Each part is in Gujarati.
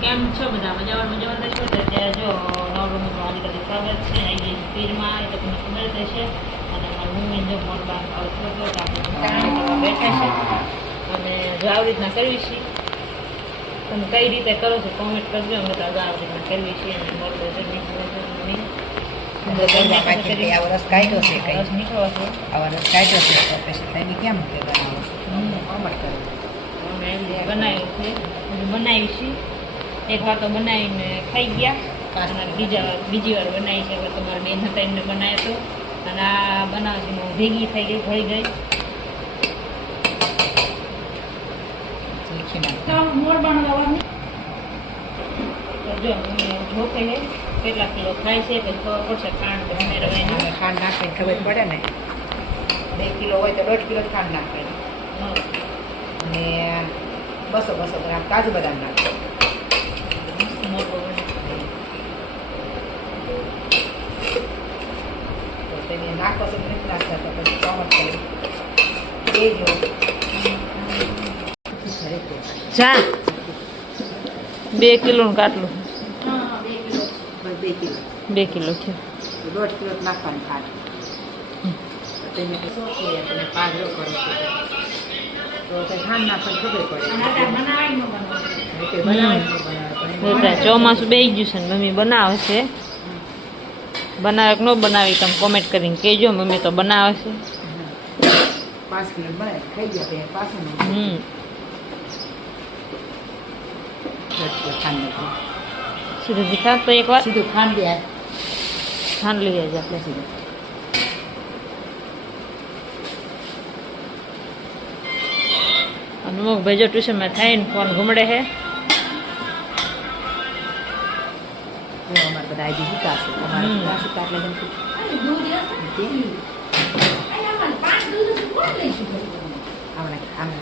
કેમ છો બધા? મજામાં રહેશો? તો અત્યારે જો નવરંગનું આજકાલ સ્વાગત છે અહીં પીરમાં, એ તો તમને ખબર જ હશે. અને અમારી મમ્મી જો મોરબા આવતો હતો તો આપણે બેઠા છે અને જો આવી રીતના કરવી છે. તમે કઈ રીતે કરો છો કોમેન્ટ કરજો. અમે તો આવી રીતના કરવી છે અને મોરબો મમ્મી રસ કાઢ્યો છે, રસ નીકળો છો. આવા રસ કાઢ્યો છે તો પછી કેમ કે બનાવો કોમેન્ટ કરો. અમે એમ બનાવ્યું છે, બનાવી છે. એક વાર તો બનાવીને ખાઈ ગયા અને બીજી વાર બનાવી છે. તમારા બેન હતા એમને બનાવ્યો હતો અને આ બનાવતી ભેગી થઈ ગઈ, ભળી ગઈ. જો જોકે કેટલા કિલો થાય છે પછી ખબર પડશે. ખાંડ ઉમેરવાની, ખાંડ નાખીને ખબર પડે ને. 2 કિલો હોય તો 1.5 કિલો ખાંડ નાખવાની અને 200 ગ્રામ કાજુ બદામ નાખવાનું. તો તેને નાખો છો નથી નાખતા તો પછી ચોમટ કરી દેજો. જા 2 કિલોનું કાટલું, 2 કિલો 2 કિલો છે. 1.5 કિલો નાખવાની ખાંડ. તમે પાઘરો કરો છો તો ખાંડ નાખવાની ખબર પડે. ચોમાસું બેસી ગયું છે ને મમ્મી બનાવે છે. બનાવે કે ન બનાવી તમે કોમેન્ટ કરીને કહેજો. મમ્મી તો બનાવે છે. 5 કિલો બનાવે ખાઈ ગયા તે પાછું સીધું દીખા તો એક વાર સીધું ખાંડ દે. ખાંડ લઈ જાય આપણે સીધું. અનુમુખ ભાઈ જો ટ્યુશનમાં થઈને ફોન ઘૂમડે છે. અમારે બધા આવી શીખાશે. અમારે ખાંડ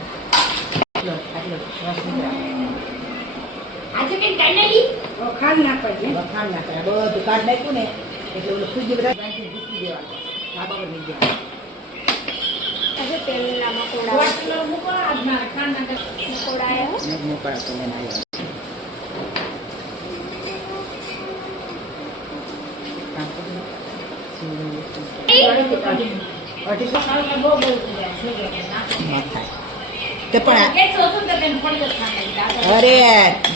નાખવાની. બધું કાઢ નાખ્યું ને એટલે ઓલું ફૂજી બધા મૂકી દેવાનું. ધાબા પર લઈ જવાનું. અરે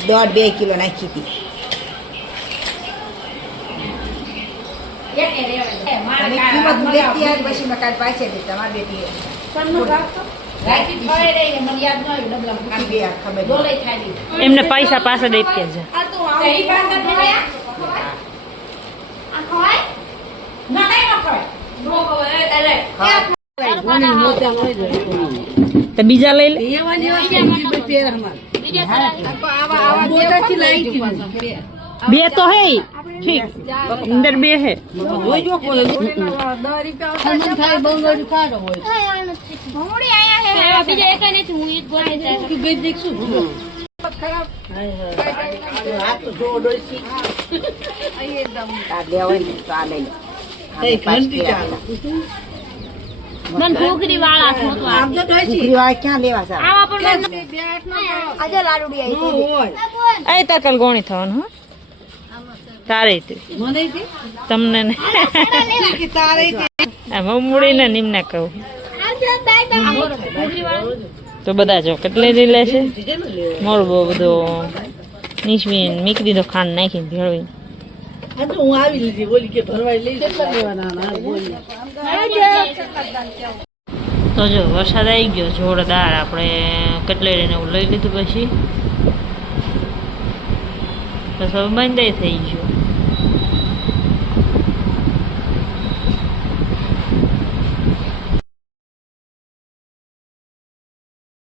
1.5-2 કિલો નાખી હતી. કિંમત લેતી આવી પછી મેં કાઢ પાછી દે તમારી બેટી એમને પૈસા પાછા દઈ કે છે. તો બીજા લઈ લે. બે તો હે ઠીક, અંદર 2 હે. ઘૂઘરી વાળા ક્યાં લેવા એ તકલ ગોણી થવાનું. તારે તમને મમ્મુડી ને નિમને કહું તો બધા જો કેટલી રી લે છે. મોરબો બધો નીચવીને મીકી દીધો ખાંડ નાખીને ભેળવીને. તો જો વરસાદ આવી ગયો જોરદાર. આપણે કટલેરીને એવું લઈ લીધું પછી તો સબ બંધ થઈ ગયું.